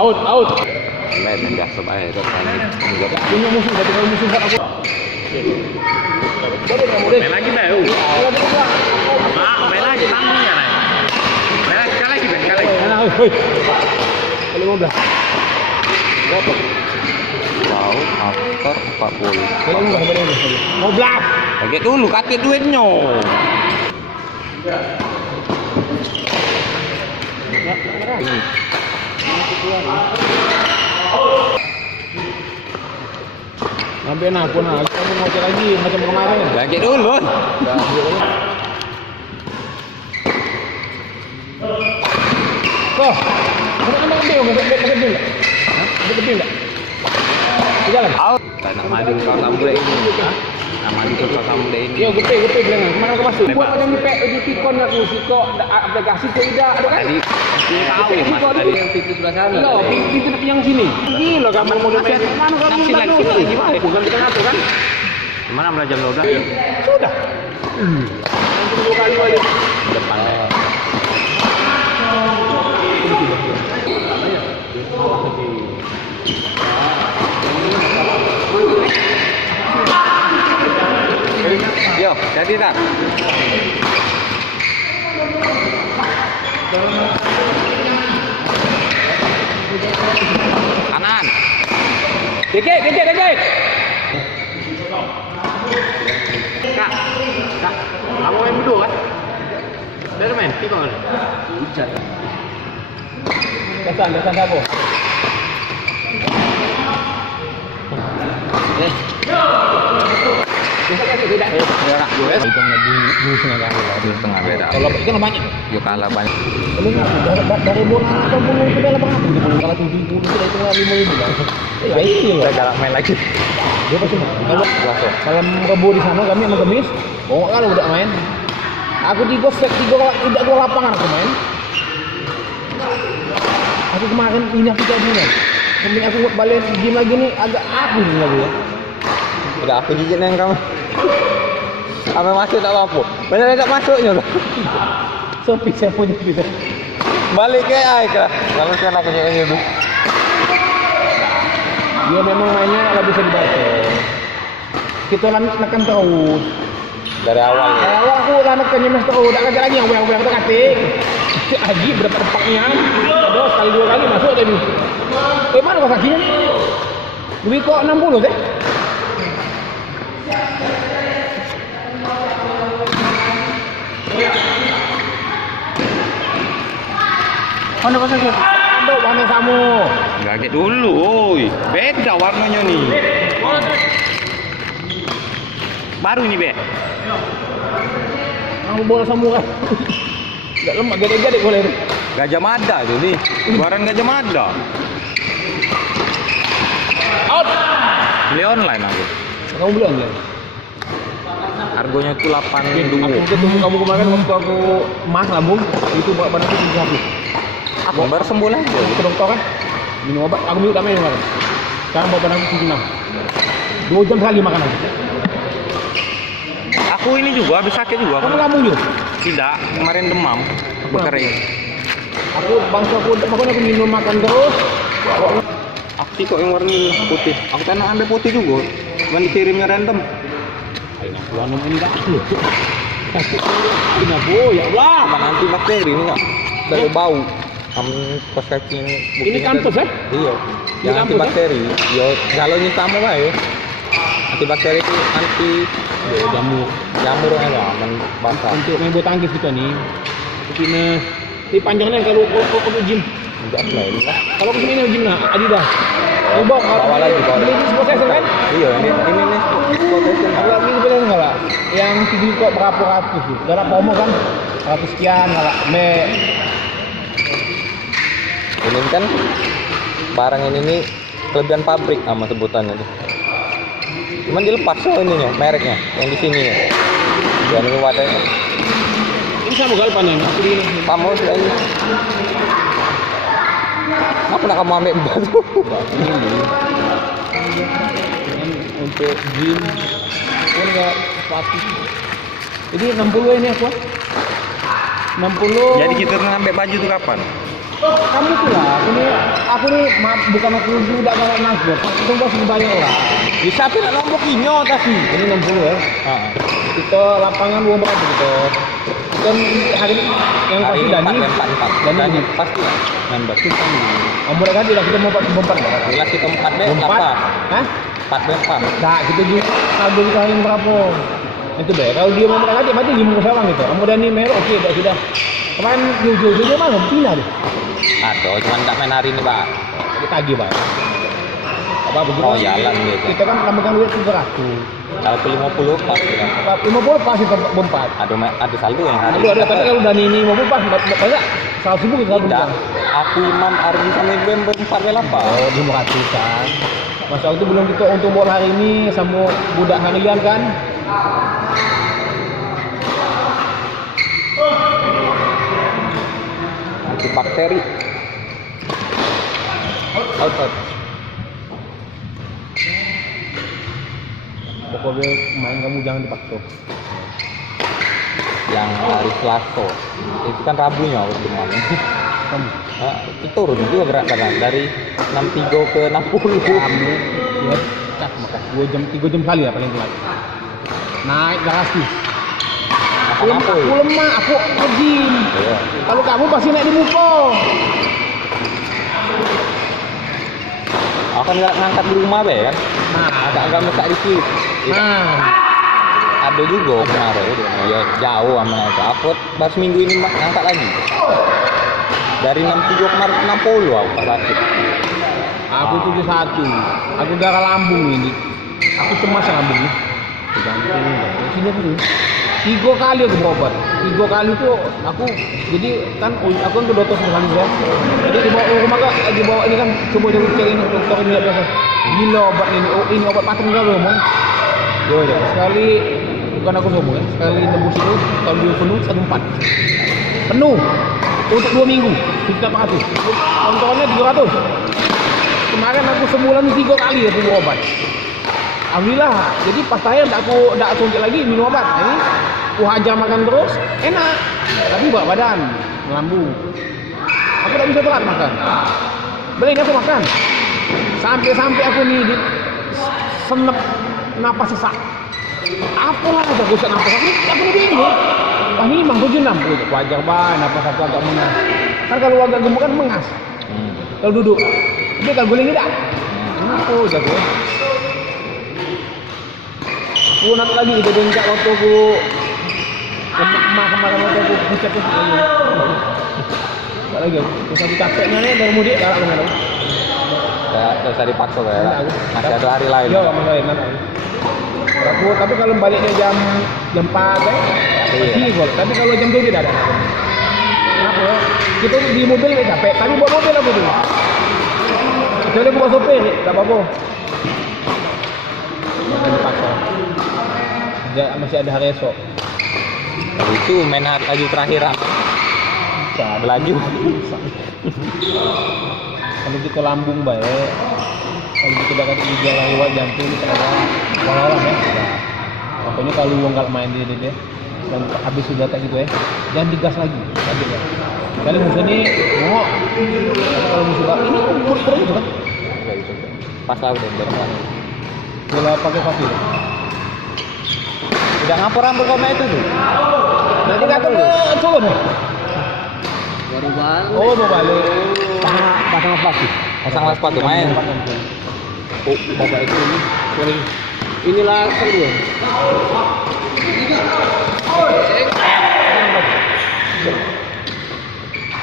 Out. Lain aja sebaik itu kan. Punya musuh, tapi kalau musuh buat aku. Main lagi dah. Main lagi tangguhnya lah. Main lagi sekali lagi, Ben. Sekali lagi. Hoi. Kali 15. Berapa? Wow, after 40. Kali 15. Kaget dulu, kaget duitnya. Sampai aku kamu mau cek lagi macam kemarin. Kaget dulu. Kok? Mana ambil enggak? Betul enggak? Jalan. Out. Nak maju kau sampai ini. Nak maju kau sampai ini. Yo, gede bilang. Kemana kau masuk? Buat macam di pikon nak musik kok aplikasi kok tidak ada kan? Tadi tahu ya Mas, tadi yang pintu sebelah sana. Iya, pintu yang sini. Gila kamu mau main. Mana kamu lagi gimana? Bukan kita ngatur kan? Gimana belajar lo udah? Sudah. Nanti 2 kali balik. Depan ya. Yo, jadi tak? Kanan. Dikit. Kak. Kamu main dulu kan? Dari main, kita kan? Desan apa? Setengah beda. Kalau itu banyak. Yuk kalah banyak. Dari bola atau bola itu dalam berapa? Kalau 70 sudah itu 5.000 lah. Kita galak main lagi. Dia pasti kalau Rabu di sana kami sama Kemis. Oh, kalau udah main. Aku di gosek 3 lapangan aku main. Aku kemarin ini aku jadinya. Sampai aku balik game lagi nih agak aku nih lagi ya. Udah aku jijik neng kamu. Apa masuk tak apa? Benar tak masuknya loh. Sepi saya punya bisa. Balik ke Aik lah. Kalau kan aku nyanyi dulu. Dia memang mainnya kalau bisa dibaca. Kita nekan terus. Dari awal ya. Dari awal aku nekan nyemes terus. Udah kerja lagi yang goyang-goyang itu katik. Haji berapa tempatnya? Ada sekali 2 kali masuk tadi. Mana kok kakinya nih? Lebih kok 60 deh. Mana pasal dia? Ada warna samu. Kaget dulu, oi. Beda warnanya nih. Baru ini, Be. Aku bola samu kan. Enggak lemak gede-gede boleh. Gajah Mada tuh nih. Barang Gajah Mada. Out. Beli online aku. Kamu beli online? Harganya tuh 8 dulu. Aku ketemu kamu kemarin waktu aku emas lambung itu bawa badan aku 30. Aku baru sembuh lagi. Ke dokter kan? Minum obat, aku minum main kemarin. Sekarang bawa badan aku 76. 2 jam sekali makan aku. Aku ini juga habis sakit juga. Kamu lambung juga? Tidak, kemarin demam. Aku kering. Aku bangsa aku minum makan terus. Aksi kok yang warna putih. Aku kan ambil putih juga. Cuman dikirimnya random. Ayo, warna ini enggak aku. Ini boy, ya Allah. Bukan anti bakteri ini enggak. Dari bau. Pas kaki Ini kampus kan? Iya. Yang anti bakteri. Yo, kalau ini sama lah ya. Anti bakteri itu anti jamur aja, basah. Untuk main bulu tangkis kita nih. Ini panjangnya kalau gym. Enggak lah ini lah. Kalau kesini gym nah, Adidas. Bawa lagi. Ini sport session kan? Iya, ini nih sport session. Kalau ini sebenarnya enggak lah. Yang tinggi kok berapa ratus sih? Darah promo kan? 100 sekian enggak lah. Ini kan barang ini nih kelebihan pabrik sama sebutannya tuh. Cuman dilepas loh ininya, mereknya yang di sini ya. Yang ini wadahnya. Ini sama galpan ya? Aku di ini. Kamu sudah ini. Kenapa nak kamu ambil batu? Ini untuk gym pun enggak sepatu. Jadi 60 ini aku. 60. Jadi kita ngambil baju tuh kapan? Kamu tuh lah, aku nih maaf, bukan aku udah galak nasbor, itu masih banyak orang. Bisa tapi nak nombok inyo tapi. Ini 60 ya. Heeh. Kita lapangan dua berapa gitu. Kan hari ini yang Hari pasti ini Dani. 4 Dani pasti lah member. Kamu udah ganti lah kita mau bempat. Jelas kita 4 deh, Bempat. apa? Hah? 4 deh, apa? Nah, kita juga saldo kita yang berapa? Itu deh. Kalau dia mau ganti berarti 5 sawang gitu. Kamu Dani merah oke sudah. Kemarin jujur mana pindah deh. Aduh, cuma tak main hari ini, Pak. Ditagih, Pak. Apa begitu? Oh, jalan gitu. Kita kan tambahkan duit 300. Kalau ke 50 pas ya. 50 pasti bempat. Ada saldo yang hari. Aduh, tapi kalau Dani ini 50 pas, banyak 100.000 kita Tidak. bempat. Aku Imam Ardi sama Ibu berempat bel apa? Oh, 500 kan. Masa itu belum kita untung bola hari ini sama budak harian kan. Antibakteri. Out. Pokoknya main kamu jangan dipaksa. Yang hari Selasa. Itu kan Rabunya aku cuma. Kamu. Nah, itu turun juga berat badan dari 63 ke 60. Kamu ya cak makan 3 jam kali ya paling telat. Naik drastis. Aku lemah, aku gym. Iya. Kalau kamu pasti naik di muka. Aku kan nggak ngangkat di rumah be kan. Nah, Agak mesak dikit. nah. Ada juga kemarin. Ya jauh sama itu. Aku baru seminggu ini ngangkat lagi. Dari 67 kemarin ke 60 aku pas sakit. Aku 71. Aku darah lambung ini. Aku cemas lambung ini. Sini aku tuh. 3 kali aku berobat. 3 kali tuh aku jadi kan aku kan ke dokter sekali ya. Jadi dibawa ke rumah kak, dibawa ini kan coba cek ini dokter ini lihat biasa. Gila obat ini. Oh ini obat patung enggak lo ngomong. Yo ya sekali bukan aku ngomong ya. Sekali tembus itu kalau dia penuh 1,4. Penuh untuk 2 minggu. Kita 400. Tontonnya 300. Kemarin aku sebulan 3 kali aku obat. Alhamdulillah. Jadi pas saya tak suntik lagi minum obat. Ini aku hajar makan terus, enak. Tapi berat badan, melambung. Aku tak bisa telat makan. Beli aku makan. Sampai aku nih di senep napas sesak. Apalah aku gosok napas aku nih bingung. Wah ini bang 76 wajar banget napas aku agak mengas. Kan kalau agak gemuk kan mengas. Kalau duduk. Tapi kalau guling tidak. Aku jago. Aku nanti lagi itu bencak waktu aku kemarin waktu aku pucat tuh lagi. Tak lagi. Terus aku capeknya nih dari mudik galak kemana? Tidak usah dipaksa ya. Masih ada hari lain. Iya, masih lain kan. Aku tapi kalau baliknya jam 4 Iya. tapi kalau jam 2 tidak ada. Kenapa? Kita di mobil nggak capek, tapi bawa mobil aku tuh. Kecuali bawa sopir, tak apa-apa. Jangan dipaksa. Masih ada hari esok. Itu main lagi terakhiran. Belaju. Kalau kita lambung baik, kalau kita dapat gejala lewat jantung kita ada walau ya. Pokoknya kalau uang nggak main dia dan habis sudah tak gitu ya, jangan digas lagi ya. Kali musuh ini ngomong, tapi kalau musuh ini umur itu kan, Pas lah udah berapa. bola pakai kaki. Udah ngapor rambut koma itu tuh. Nanti kata coba deh. Baru balik. Oh mau balik. Pasang sepatu. Pasang sepatu main. Oh bapak itu ini. Inilah seru.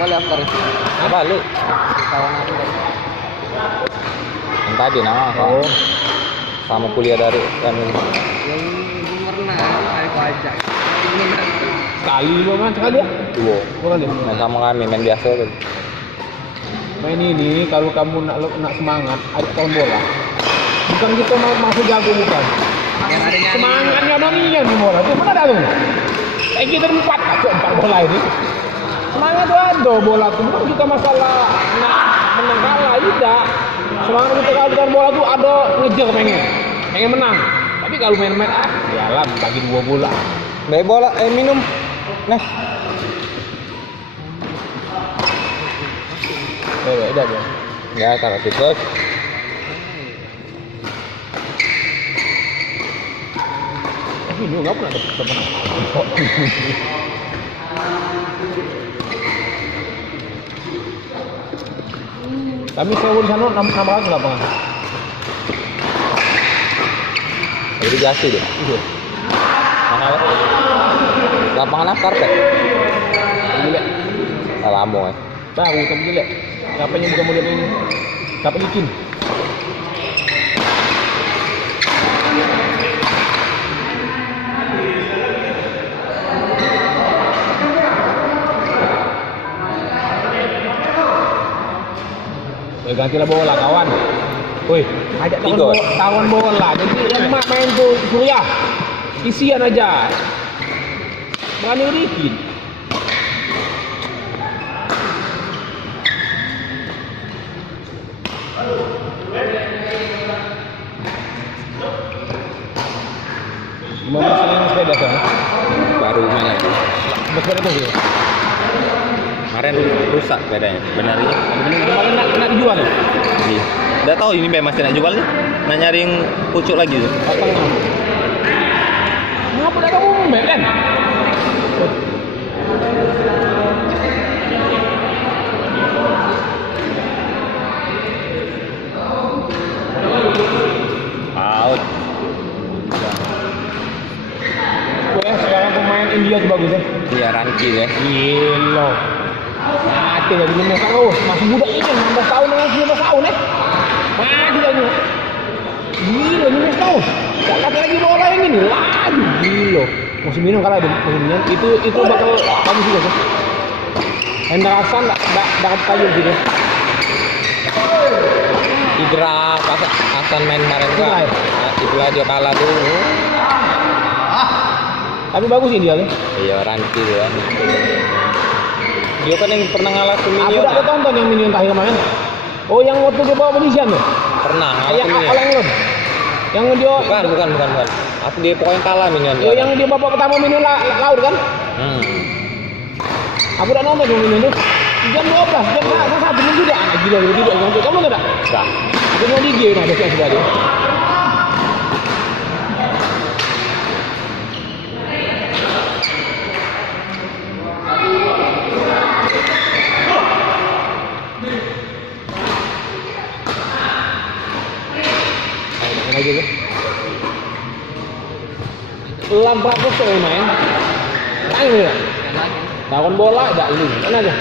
Balik apa nih? Balik. Kawan aku. Yang tadi nama Oh. sama kuliah dari kan Yang pernah saya pajak. Sekali lu man sekali ya? dua. Bukan deh. Main sama kami main biasa tuh. Main ini kalau kamu nak semangat ajak kawan bola. Bukan kita mau masuk jago bukan. Yang ada nyanyi. Semangatnya donian di bola tuh mana ada tuh? Kita 4 bola ini. Semangat tuh ada bola tuh bukan kita masalah nak menang kalah tidak. Semangat kita kalau dengan bola tuh ada ngejar pengen menang. Tapi kalau main-main jalan bagi 2 bola. Baik bola minum. Nah. Beda dia. Ya kalau tikus. Tapi lu nggak pernah dapat teman. Kami sewa di sana nama kan lapangan. Jadi jasi deh. Iya. Mana apa? Lapangan apa karpet? Jelek. Lamo ya. Tahu tapi jelek. Kapalnya bukan model ini. Kapal licin. Gantilah bola kawan. Woi, ajak kawan bola. Jadi yang main tuh Surya. Isian aja. Berani dikit. Gimana masalahnya sepeda kan? Baru mana? Sepeda tuh. Kemarin rusak sepedanya. Benarnya. Kemarin nak dijual ya? Iya. Udah tahu ini masih nak jual nih. Nak nyari yang pucuk lagi tuh. Ngapa dah kamu main kan? Out. Wah, sekarang pemain India tuh bagus ya. Iya Ranki deh. Gila. Mati lagi 15 tahun. Masih muda ini 16 tahun dengan 19 tahun ya. Mati lagi. Gila 15 tahun. Tak kata lagi bola yang ini. Lagi gila. Musim ini kalah musimnya. Itu bakal bagus juga tuh. Henderson dapat kayu gitu. Idra pas Hasan main kemarin gua. Idra ya? Idra dia kalah tuh. Tapi bagus ini dia nih. Iya Ranki tuh kan. Dia kan yang pernah ngalah ke Aku Minion. udah tonton yang Minion terakhir kemarin. Oh yang waktu dia bawa penisian tuh. Pernah ngalah Yang ke Minion. Alang Lon. Yang dia Bukan. Aku dia pokoknya kalah Minion. Oh, yang dia babak pertama Minion laut kan? Aku udah nonton yang Minion tuh. Jam 12, jam 1 minggu dah. Gila tidak nonton. Kamu enggak? Enggak. Aku mau di game ada siapa dia. Aja kan? Lambat tuh main. Ayo ya. Lawan bola, dak lu. Kan aja.